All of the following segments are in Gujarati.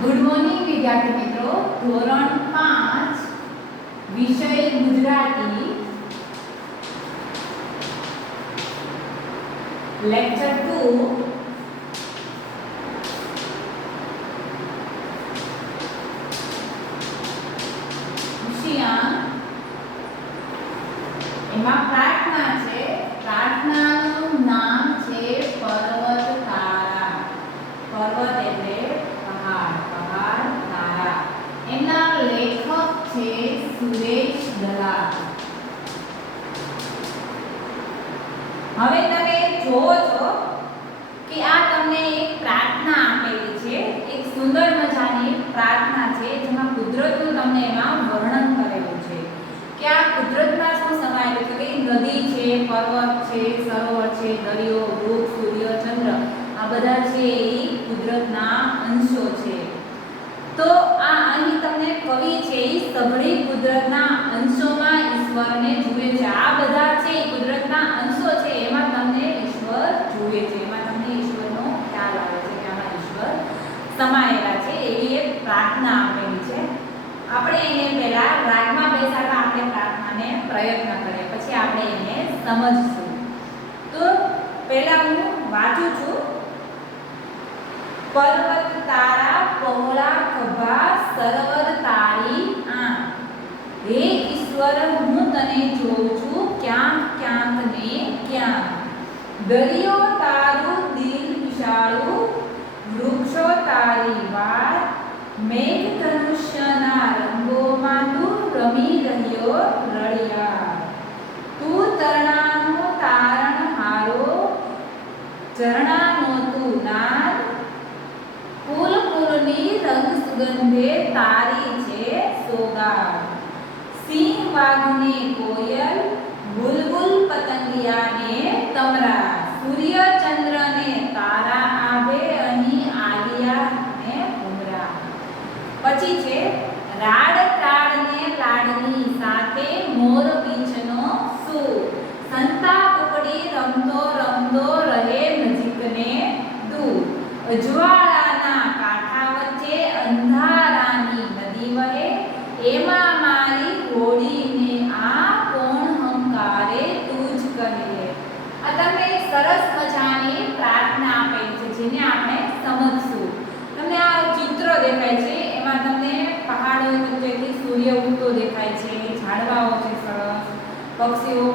ગુડ મોર્નિંગ વિદ્યાર્થી મિત્રો, ધોરણ 5 વિષય ગુજરાતી લેક્ચર 2 વિષયાંક એમાં પ્રાર્થના છે. પ્રાર્થનાનું નામ છે પર્વત તારા. પર્વત એટલે પહાડ, પહાડ તારા. એના લેખક છે સુરેશ દલાલ. હવે તમે જોવો છો કે આ તમને એક પ્રાર્થના આપેલી છે, એક સુંદર મજાની પ્રાર્થના છે જેમાં કુદરતનું તમને એમાં વર્ણન કરેલું છે કે આ કુદરતમાં શું સમાયેલું છે કે નદી છે, પર્વત છે, સરોવર છે, દરિયો, વૃક્ષ, સૂર્ય, ચંદ્ર આ બધા છે એ કુદરતના અંશો છે. તો આ અહીં તમને કવિ છે એ સઘળી કુદરતના અંશોમાં ઈશ્વરને જુએ છે. આ બધા છે એ કુદરતના અંશો છે, એમાં તમને ઈશ્વર જુએ છે, એમાં તમને ઈશ્વરનો ખ્યાલ આવે છે કે આમાં ઈશ્વર સમાયેલા છે. એવી એક પ્રાર્થના આપેલી છે. આપણે એને પહેલા રાગમાં બેસાડવા આપણે પ્રાર્થનાને પ્રયત્ન કરીએ, પછી આપણે એને સમજશું. તો પહેલા હું વાંચું છું. પર્વત તારા પહોળા ખભા સરોવર તારી આંખ, હે ઈશ્વર હું તને જોઉં છું ક્યાંક ક્યાંક ને ક્યાંક. દરિયો તારું દિલ વિશાળું, વૃક્ષો તારી વાત, મેઘ ધનુષ્યના રંગોમાં તું રમી રહ્યો રળિયા. તું તરણાનો તારણહારો, ઝરણાનો તું નાદ, ફૂલ ફૂલની રંગ સુગંધે તારી છે સોગાદ. સિંહ વાઘને કોયલ, બુલબુલ પતંગિયાને તમરા, સૂર્ય ચંદ્રને તારા આભે અહીં આલિયા ને ઉમરા. પછી છે રાડ ત્રાડને લાડની સાથે મોર પીંછનો સૂર, સંતા કુકડી રમતો રમતો રહે નજીકને દૂર. અજવાળાના કાંઠા વચ્ચે અંધારાની નદી વહે, એમાં મારી હોડીને આ કોણ હંકારે તું જ કહે. આ તમને સરસ મજાની પ્રાર્થના આપેલી છે જેને આપણે સમજશું. તમને આ ચિત્ર દેખાય છે, એમાં તમને પહાડો વચ્ચેથી સૂર્ય ઉગતો દેખાય છે, ઝાડવાઓ છે સરસ, પક્ષીઓ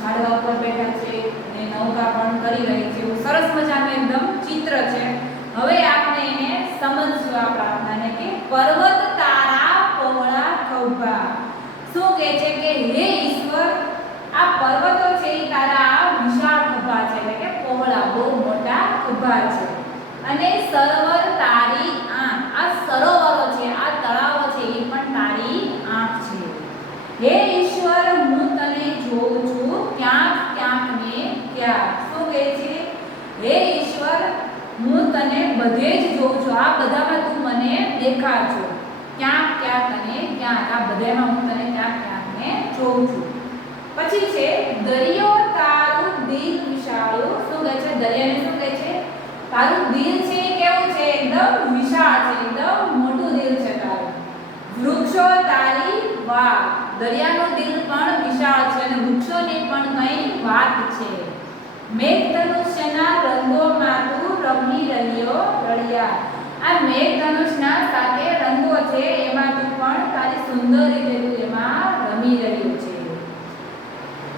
ઝાડવા ઉપર બેઠા છે અને નૌકા પણ કરી રહી છે. એવું સરસ મજાનું એકદમ ચિત્ર છે. હવે આપણે એને સમજશું આ પ્રાર્થનાને કે પર્વત તારા પહોળા ખભા. શું કહે છે કે હે ઈશ્વર, આ પર્વતો છે એ તારા વિશાળ ખભા છે, એટલે કે પહોળા બહુ મોટા ખભા છે. અને સરોવર તારી આંખ, આ સરોવરો છે, આ તળાવો છે એ પણ તારી આંખ છે. હે ઈશ્વર હું તને જોઉં છું ક્યાંક ક્યાંક ને ક્યાંક. શું કહે છે? હે ઈશ્વર હું તને બધે જ જોઉં છું, આ બધામાં તું મને દેખાય છો, ક્યાંક ક્યાંક અને ક્યાંક, આ બધામાં હું તને ક્યાંક ક્યાંક ને જોઉં છું. પછી છે દરિયો તારું દિલ વિશાળું. શું કહે છે? દરિયાને શું કહે છે? તારું દિલ છે કેવું છે? એકદમ વિશાળ છે, એકદમ મોટું દિલ છે તારું. વૃક્ષો તારી વાત, દરિયાનું દિલ પણ વિશાળ છે અને વૃક્ષોની પણ કઈ વાત છે. મેઘ ધનુષ્યના રંગોમાં તું રમી રહ્યો રળિયા, આ મેઘ ધનુષના સાથે રંગો છે એમાં તું પણ તારી સુંદર રીતે તું એમાં રમી રહ્યો છે.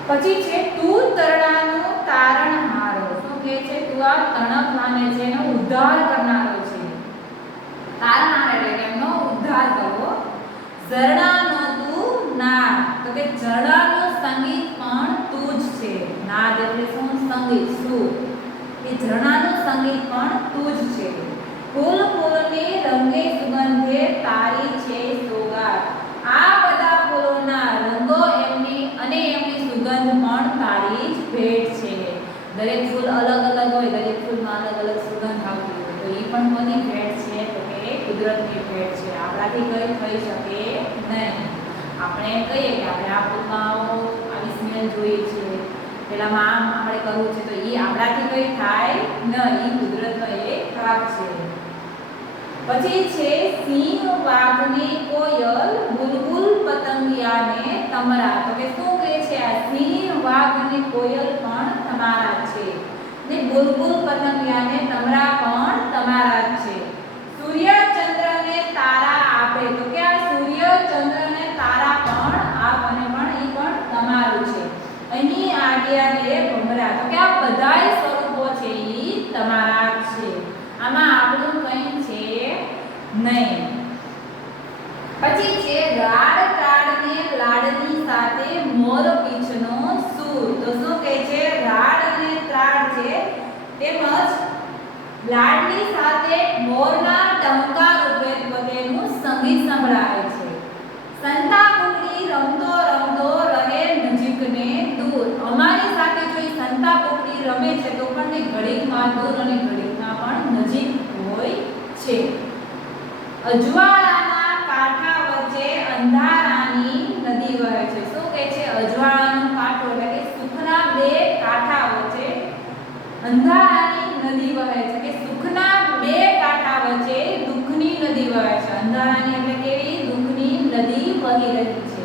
પછી છે તું તરણાનો તારણહારો. શું કહે છે? તું આ તણખવાને છે એનો ઉદ્ધાર કરનારો છે. તારણહાર એટલે કે એમનો ઉદ્ધાર કરવો. ઝરણાનો તું નાદ, તો કે ઝરણાનું સંગીત પણ તું જ છે. નાદ એટલે શું? સંગીત, સુર. એ ઝરણાનું સંગીત પણ તું જ છે. ફૂલ ફૂલની રંગે સુગંધે તારી છે સોગાદ, આ બધા ફૂલોના રંગો એમની અને એમની સુગંધ પણ તારી જ ભેટ છે. દરેક ફૂલ અલગ અલગ હોય, દરેક ફૂલમાં અલગ અલગ સુગંધ આવતી હોય, તો એ પણ કોની ભેટ છે? તો કે કુદરતની ભેટ છે. આપણાથી કઈ થઈ શકે નહીં. આપણે કહીએ કે આપણે આ ફૂલમાં આવી સ્મેલ જોઈએ છે, પેલામાં આમ આપણે કરવું છે, તો એ આપણાથી કઈ થાય નહીં, એ કુદરતનો એક ભાગ છે. પછી છે સિંહ વાઘને કોયલ બુલબુલ પતંગિયાને તમરા. તો કે શું કહે છે? આ સિંહ વાઘ અને કોયલ પણ તમારા છે ને બુલબુલ પતંગિયાને તમરા પણ તમારા છે. સૂર્ય ચંદ્રને તારા આપે. તો કે આ સૂર્ય ચંદ્રને તારા પણ આપને પણ ઈ પણ તમારું છે. અહીં આગિયા લે ભમરા. તો કે આ બધાય સ્વરૂપો છે ઈ તમારા છે. આમાં આપણું કંઈ છે નહીં. પછી છે રાડ તાડને લાડની સાથે મોર પીછનો સૂર. તો શું કહે છે? રાડ અને ત્રાડ છે તેમજ લાડની સાથે મોરના ટંકાર રૂપે વગેરેનું સંગીત સંભળાય છે. સંતા કુકડી રમતો રમતો રહે નજીકને દૂર. અમારી સાથે જો એ સંતા કુકડી રમે છે તો પણ તે ઘડીકમાં દૂર અને ઘડીકમાં પણ નજીક હોય છે. અજવાળાના કાંઠા વચ્ચે અંધારાની નદી વહે છે. શું કહે છે? અજવાળાનો કાંઠો એટલે કે સુખના બે કાંઠા વચ્ચે અંધારાની નદી વહે છે. કે સુખના બે કાંઠા વચ્ચે દુઃખની નદી વહે છે. અંધારાની એટલે કેવી? દુઃખની નદી વહી રહી છે.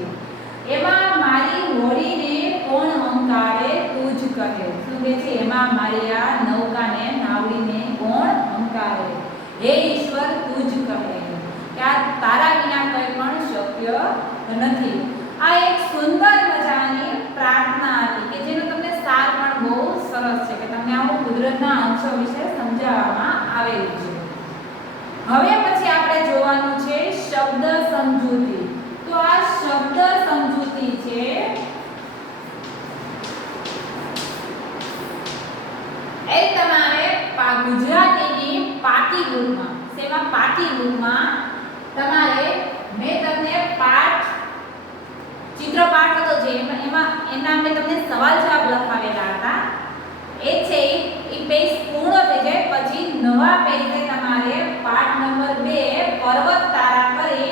એમાં મારી હોડીને કોણ હંકારે? તું જ કહે. શું કહે છે? એમાં મારી આ નૌકાને નાવડીને કોણ હંકારે? હે ઈશ્વર તું જ કહે. કે આ તારા વિના કંઈ પણ શક્ય નથી. આ એક સુંદર મજાની પ્રાર્થના હતી કે જેનો તમને સાર પણ બહુ સરસ છે કે તમને આવું કુદરતના અંશો વિશે સમજાવવામાં આવેલું છે. હવે પછી આપણે જોવાનું છે શબ્દ સમજૂતી. તો આ શબ્દ સમજૂતી છે એ તમારે ગુજરાતીની પાટી બુકમાં, સેમાં પાટી બુકમાં તમારે મેં તમને પાઠ ચિત્રપાઠ હતો જે એના મેં તમને સવાલ જવાબ લખાવેલા હતા. એ છે એ પેજ પૂર્ણ થઈ જાય પછી નવા પેજે તમારે પાઠ નંબર 2 પર્વત તારા કરી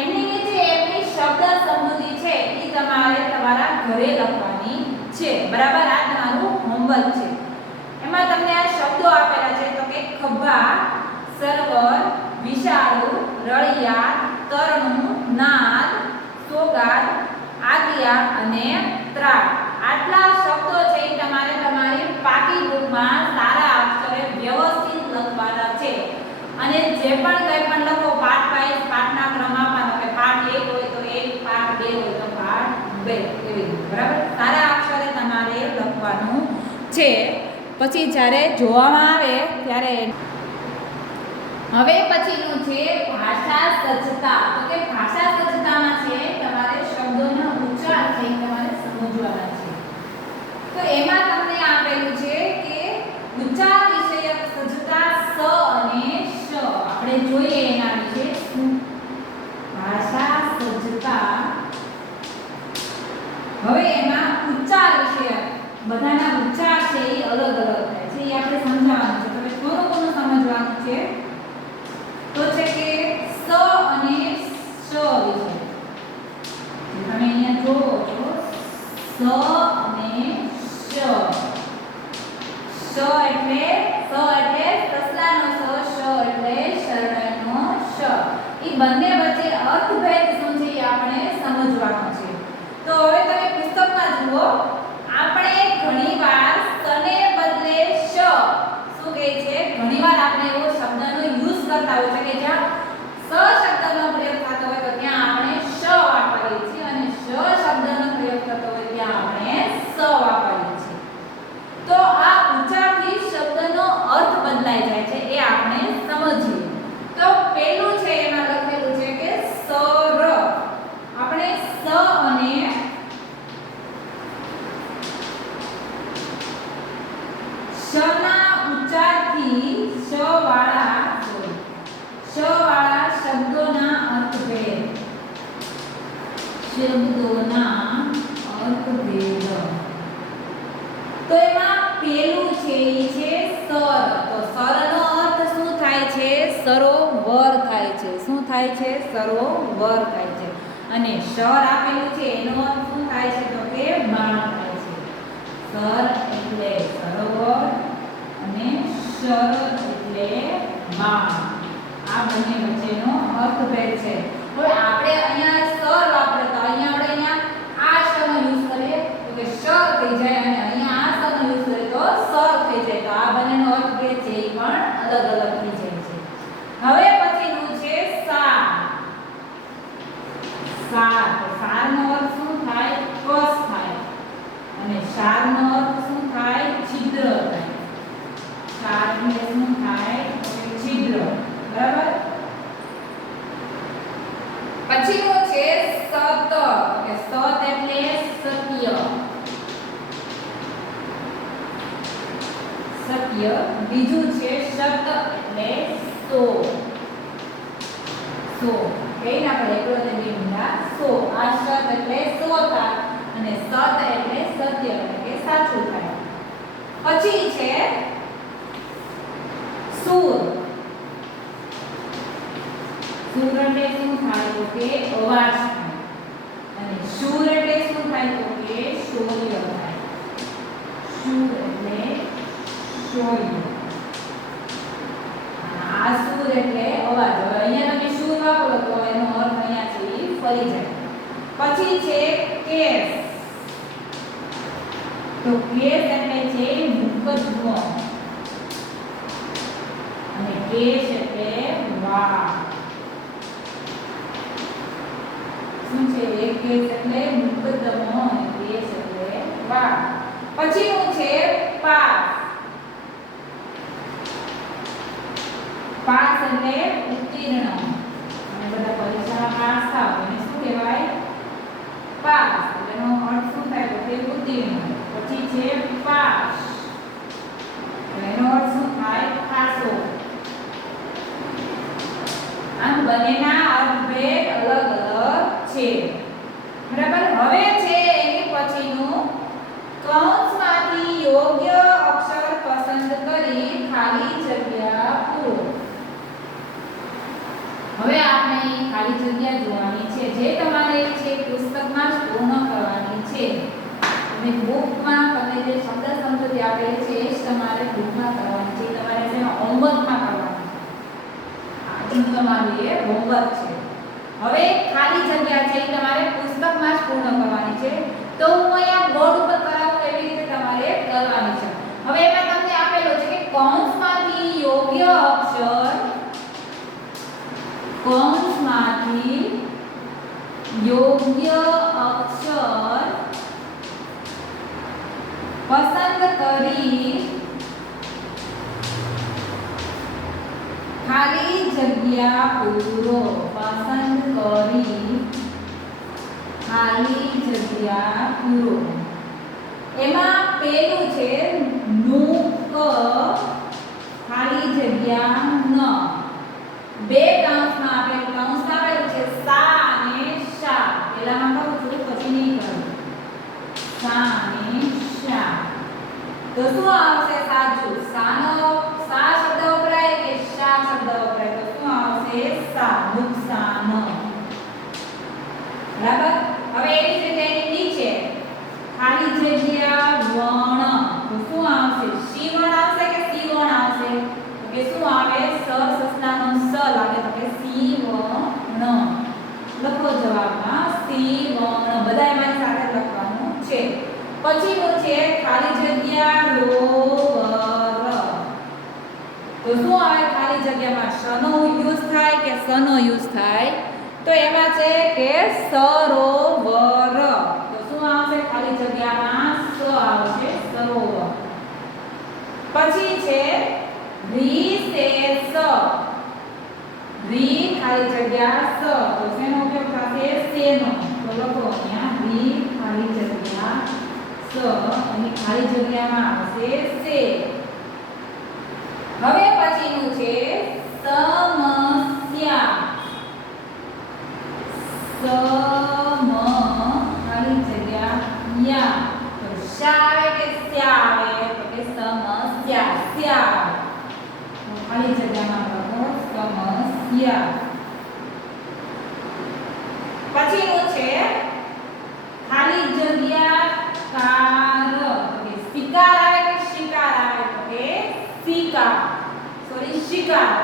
એમની નીચે એમની શબ્દ સમજૂતી છે એ તમારે તમારા ઘરે લખવાની છે. બરાબર? આ તમારું હોમવર્ક છે. એમાં તમને આ શબ્દો આપેલા છે તો કે ખભા, સરોવર, વિશાળુ, રળિયા, તરણું, નાદ, સોગાદ, આજ્ઞા અને ત્રાડ. આટલા શબ્દો છે એ તમારે તમારી પાકી બુકમાં સારા અક્ષરે વ્યવસ્થિત લખવાના છે. અને જે પણ કંઈ પણ લખો પાઠ વાઇઝ પાઠના ક્રમ આપવાનો કે પાઠ 1 હોય તો 1, પાઠ 2 હોય તો પાઠ 2 એવી રીતે. બરાબર? સારા અક્ષરે તમારે લખવાનું છે. પછી જ્યારે જોવામાં આવે ત્યારે હવે પછીનું છે ભાષા સજ્જતા. તો કે ભાષા સજ્જતામાં છે તમારે શબ્દોના ઉચ્ચાર છે તમારે સમજવાના છે. તો એમાં તમને આપેલું છે કે ઉચ્ચાર વિષયક સજ્જતા સ અને શ. આપણે જોઈએ એના વિશે ભાષા સજ્જતા. હવે એમાં ઉચ્ચાર વિષયક બધાના ઉચ્ચાર છે એ અલગ અલગ થાય છે એ આપણે સમજાવવાનું છે. તમે થોડું ઘણું સમજવાનું છે. તો છે કે સ અને શ વિશે તમે અહીંયા જોવો છો સ અને શ. શ એટલે સસલાનો સ, શ એટલે શરણાઈનો શ. એ બંને વચ્ચે અર્થભેદ શું છે એ આપણે સમજવાનો છે. તો હવે તમે પુસ્તકમાં જુઓ આપણે ઘણીવાર સને બદલે શ શું કહે છે? ઘણીવાર આપણે એવો શબ્દનો યુઝ કરતા હોય છે કે જ્યાં સ શબ્દનો પ્રયોગ થતો હોય તો ત્યાં આપણે શ વાપરીએ છીએ અને શ શબ્દનો પ્રયોગ થતો હોય ત્યાં આપણે સ વાપરીએ છીએ. તો આ ઉચ્ચારથી શબ્દનો અર્થ બદલાઈ જાય છે એ આપણે સમજીએ. તો પહેલું છે એમાં લખેલું છે કે સર. આપણે સ અને શના ઉચ્ચારથી શ વાળા શબ્દોના અર્થભેદ. તો એમાં પહેલું છે એ છે સર. તો સરનો અર્થ શું થાય છે? સરોવર થાય છે. શું થાય છે? સરોવર થાય છે. અને શર આપેલું છે એનો અર્થ શું થાય છે? તો કે બાણ થાય છે. સર એટલે સરોવર અને શર એટલે બાણ. આ બંને વચ્ચેનો અર્થભેદ છે. હવે આપણે અહીંયા સર વાપરે તો અહીંયા આ શનો યુઝ કરીએ તો કે સર થઈ જાય અને અહીંયા આ શનો યુઝ કરીએ તો સર થઈ જાય. તો આ બંનેનો અર્થભેદ છે એ પણ અલગ અલગ થઈ જાય છે. હવે પછીનું છે સાર. સાર તો સારનો અર્થ શું થાય? કસ થાય. અને સારનો અર્થ શું થાય? છિદ્ર થાય. સાર એટલે શું થાય? છિદ્ર. બરાબર. પછીનું છે સત. કે સત એટલે સત્ય. સત્ય. બીજું છે સત એટલે સો. સો કઈ ના પડે એકલો ને બે મીંડા સો. આ સત એટલે સો થાય અને સત એટલે સત્ય એટલે કે સાચું થાય. પછી છે સુર. સુર એટલે શું થાય? તો કે અવાજ થાય. અને શુર એટલે શું થાય? તો કે શૌર્ય થાય. શુર એટલે શૌર્ય. આ સુર એટલે અવાજ. હવે અહીંયા તમે શુર વાપરો તો એનો અર્થ અહીંયાથી ફરી જાય. પછી છે કેસ. તો કેસ એટલે છે મુકદ્દમ અને કેશ એટલે વાળ. શું છે? એક કેસ એટલે મુકદ્દમ અને કેશ એટલે વાળ. પછીનું છે પાસ. પાસ એટલે ઉત્તીર્ણ. અને બધા પરીક્ષામાં પાસ થાવ એને શું કહેવાય? પાસ. એનો અર્થ શું થાય? તો કે ઉત્તીર્ણ. પછી છે પાસ. એનો અર્થ શું થાય? પાસો. આમ બંનેના અર્થભેદ અલગ અલગ છે. બરાબર. હવે છે એની પછીનું કૌંસમાંથી યોગ્ય અક્ષર પસંદ કરી ખાલી જગ્યા પૂરો. હવે આપણે ખાલી જગ્યા જોવાની છે જે તમારે છે પુસ્તકમાં જ પૂર્ણ કરવાની છે. અને બુકમાં તમને જે શબ્દ સમજૂતી આપેલી છે એ જ તમારે બુકમાં કરવાની છે. તમારે તેમાં હોમવર્કમાં કરવાની છે. આ તમારું એ હોમવર્ક છે. હવે ખાલી જગ્યા છે એ તમારે પુસ્તકમાં જ પૂર્ણ કરવાની છે. તો હું અહીંયા બોર્ડ ઉપર કરાવું એવી રીતે તમારે કરવાની છે. હવે એમાં તમને આપેલું છે કે કૌંસમાંથી યોગ્ય અક્ષર પસંદ કરી ખાલી જગ્યા પૂરો. પસંદ કરી ખાલી જગ્યા પૂરો. એમાં પેલું છે નુક ખાલી જગ્યા ન. બે કૌંસમાં આપેલું છે સા અને શા. પહેલામાં કહું છું પછી નહીં કરું. સા અને શા. તો શું આવશે સાચું? સા શબ્દ વપરાય કે શા શબ્દ વપરાય? તો શું આવશે? સા. નુકસાન. બરાબર. હવે એવી જ રીતે એની નીચે ખાલી જગ્યા વણ. તો શું આવશે? શિવણ આવશે કે શિવણ આવશે? તો કે શું આવે? સસલાનો સ લાગે તો કે શિવણ. લખો જવાબમાં શિવણ. બધાય મારી સાથે લખવાનું છે. પછીનું છે ખાલી જગ્યા રોવર. તો શું આવે ખાલી જગ્યામાં? શનો યુઝ થાય કે સનો યુઝ થાય? તો એમાં છે કે સરોવર. તો શું આવશે ખાલી જગ્યામાં? સ આવશે સરોવર. પછી છે રિસેસ. રી ખાલી જગ્યા સ. તો શેનો ઉપયોગ થશે? શેનો. તો લખો અહીંયા રી ખાલી જગ્યા સ અને ખાલી જગ્યામાં આવશે સે. હવે પછીનું છે સમસ્યા. ખાલી જગ્યા યા. તો શા આવે કે સ્યા આવે? તો કે સમસ્યા. સ્યા. તો ખાલી જગ્યામાં લખો સમસ્યા. પછીનું છે ખાલી જગ્યા કાર. તો કે શિકાર આવે કે શિકાર આવે? તો કે શિકાર. સોરી શિકાર.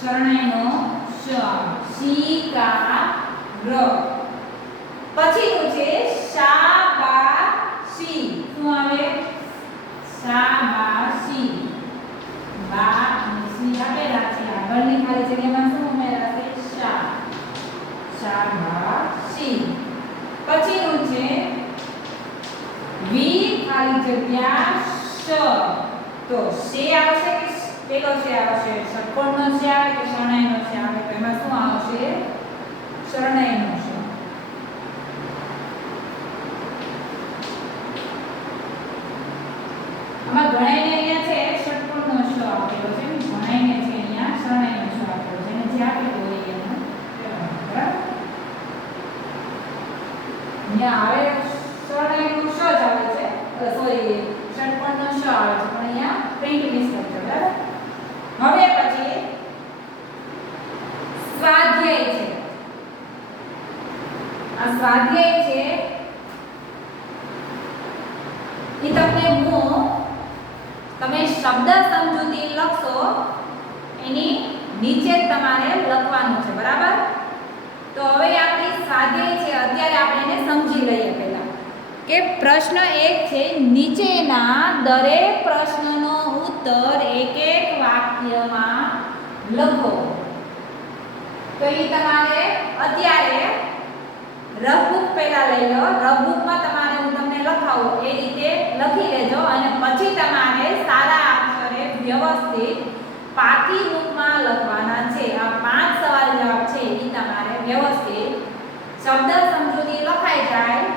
શરણાઈનો શ શિકાર પછીનું છે શાબાશી શું આવે શાબાશી બા અને સી આપેલા છે આગળની ખાલી જગ્યામાં શું ઉમેરાશે શા શાબાશી પછીનું છે વી ખાલી જગ્યા શ તો શે આવશે કે પેલો શે આવશે ષટ્કોણનો શે આવે કે શરણાઈનો શે આવે તો એમાં શું આવશે શરણાઈનો શ આમાં ગણાઈને અહીંયા છે ષટ્કોણનો શ આપેલો છે ગણાઈને છે અહીંયા શરણાઈનો શ આપેલો છે અને જે આપેલું હોય એનું બરાબર અહીંયા આવે શરણાઈનો શ જ આવે છે સોરી ષટ્કોણનો શ આવે છે પણ અહીંયા પ્રિન્ટ મિસ કરજો બરાબર હવે પછી સ્વાધ્યાય છે આ સ્વાધ્યાય છે એ તમને તમે શબ્દ સમજૂતી લખશો એની નીચે તમારે લખવાનું છે બરાબર તો હવે આપણી સ્વાધ્યાય છે અત્યારે આપણે એને સમજી લઈએ પહેલા કે પ્રશ્ન 1 છે નીચેના દરેક પ્રશ્નનો ઉત્તર એક એક વાક્યમાં લખો તો એ તમારે અત્યારે રફબુક પહેલા લઈ લો રફબુકમાં તમારે હું તમને લખાવું એ રીતે લખી લેજો અને પછી તમારે સારા અક્ષરે વ્યવસ્થિત પાકી બુકમાં લખવાના છે આ 5 સવાલ જવાબ છે એ તમારે વ્યવસ્થિત શબ્દ સમજૂતી લખાઈ જાય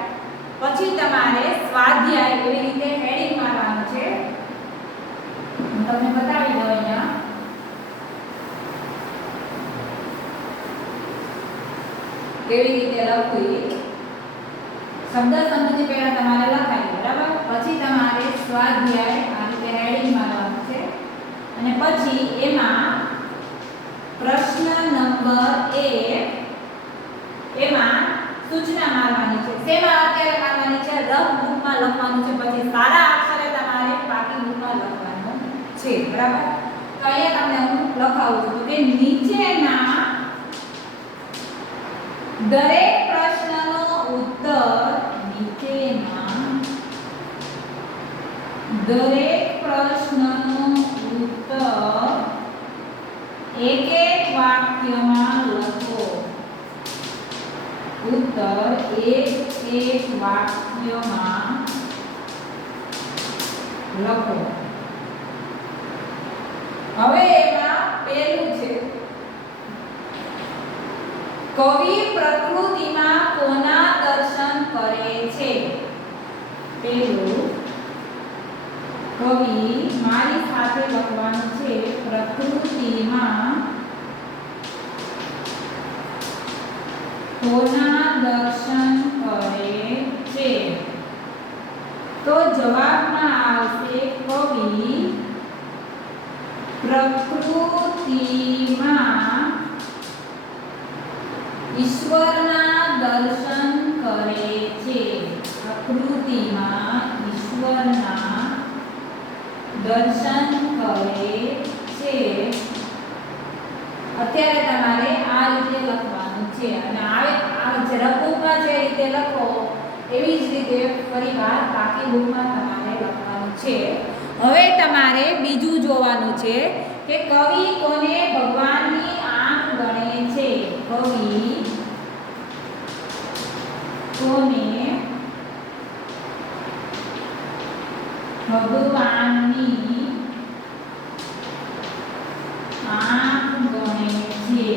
પછી તમારે સ્વાધ્યાય એવી રીતે હેડિંગ મારવાનું છે હું તમને બતાવી દઉં અહીંયા કેવી રીતે લખવું શબ્દ સમજૂતી પહેલા તમારે લખાય બરાબર પછી તમારે સ્વાધ્યાય આ રીતે હેડિંગ મારવાનું છે અને પછી એમાં પ્રશ્ન નંબર 1 એમાં સૂચના મારવાની છે શેમાં અત્યારે મારવાની છે રફ બુકમાં લખવાનું છે પછી સારા અક્ષરે તમારે પાકી બુકમાં લખવાનું છે બરાબર તો અહીંયા તમને હું લખાવું છું કે નીચેના દરેક પ્રશ્નનો ઉત્તર નીચેના દરેક પ્રશ્નનો ઉત્તર એક એક વાક્યમાં લખો ઉત્તર એક એક વાક્યમાં લખો હવે એમાં પહેલું છે કવિ પ્રકૃતિમાં કોના દર્શન કરે છે પહેલું કવિ મારી સાથે લખવાનું છે પ્રકૃતિમાં કોના દર્શન કરે છે તો જવાબમાં આવશે કવિ પ્રકૃતિમાં ઈશ્વરના દર્શન કરે છે પ્રકૃતિમાં ઈશ્વરના દર્શન કરે છે અત્યારે તમારે આ રીતે લખવાનું છે અને આ જે રફબુકમાં જે રીતે લખો એવી જ રીતે ફરીવાર પાકી બુકમાં તમારે લખવાનું છે હવે તમારે બીજું જોવાનું છે કે કવિ કોને ભગવાનની આંખ ગણે છે કવિ કોને ભગવાનની આંખ ગણે છે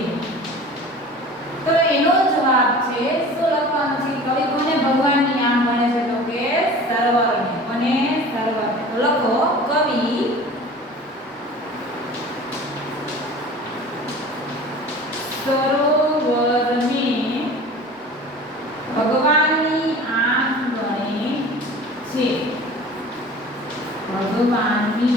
તો એનો જવાબ છે શું લખવાનું છે કવિ કોને ભગવાનની આંખ ગણે છે તો કે સરોવરને કોને સરોવરને તો લખો કવિ સરોવરને ભગવાનની આંખ ગણે છે ભગવાનની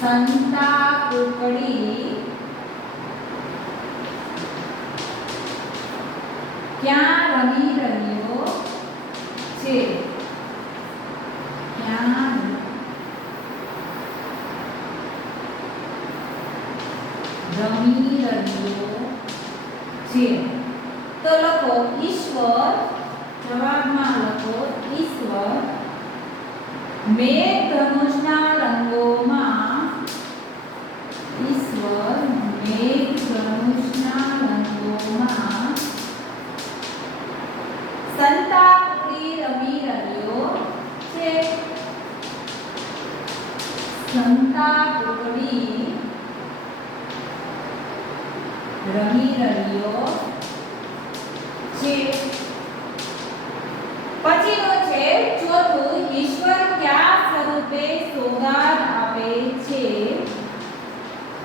સંતા કુકડી ક્યાં રમી રહ્યો છે? ક્યાં રમી રહ્યો છે? તો લખો ઈશ્વર, જવાબમાં લખો ઈશ્વર મેઘધનુષના રંગોમાં, ઈશ્વર મેઘધનુષના રંગોમાં સંતાકુકડી રમી રહ્યો છે. સંતાકુકડી રમી રહ્યો છે. પછીનો છે ચોથું, ઈશ્વર કયા સ્વરૂપે સોગાદ આપે છે?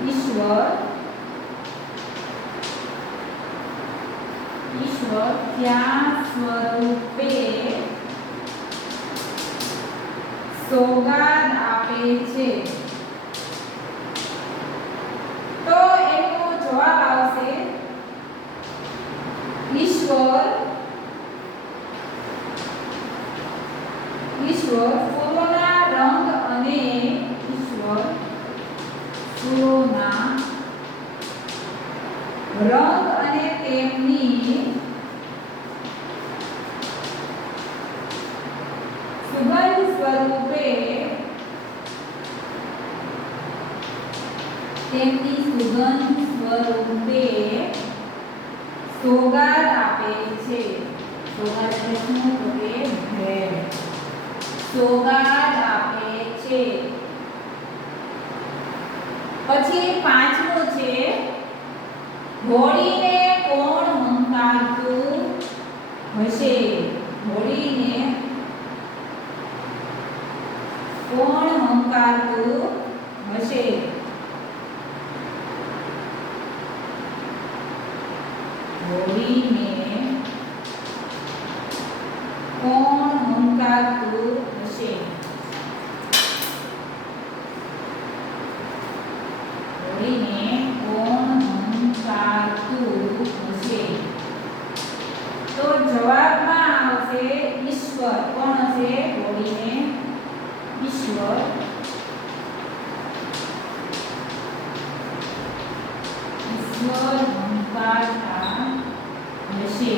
ઈશ્વર કયા સ્વરૂપે સોગાદ આપે છે? તો એનો જવાબ આવશે ઈશ્વર ફૂલોના રંગ અને તેમની સુગંધ સ્વરૂપે સોગાદ આપે છે. સોગાદ એટલે શું? તો કે ભેટ. સોગાદ આપે છે. પછી પાંચમું છે, હોળીને કોણ હંકારતું હશે? હોળીને કોણ હંકારતું હશે? હોળીને કોણ હંકારતું હશે? હોળીને કોણ હંકારતું હશે? તો જવાબમાં આવશે ઈશ્વર. કોણ હશે? હોળીને ઈશ્વર હંકારતા હશે.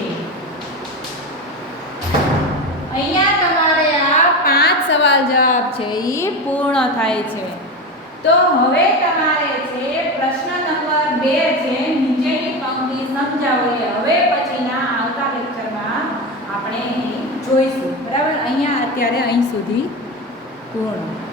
અહીંયા તમારે આ 5 સવાલ જવાબ છે એ પૂર્ણ થાય છે. તો હવે તમારે છે પ્રશ્ન નંબર 2 છે, નીચેની પંક્તિ સમજાવો. હવે પછીના આવતા લેક્ચરમાં આપણે જોઈશું. બરાબર, અહીંયા અત્યારે અહીં સુધી પૂર્ણ.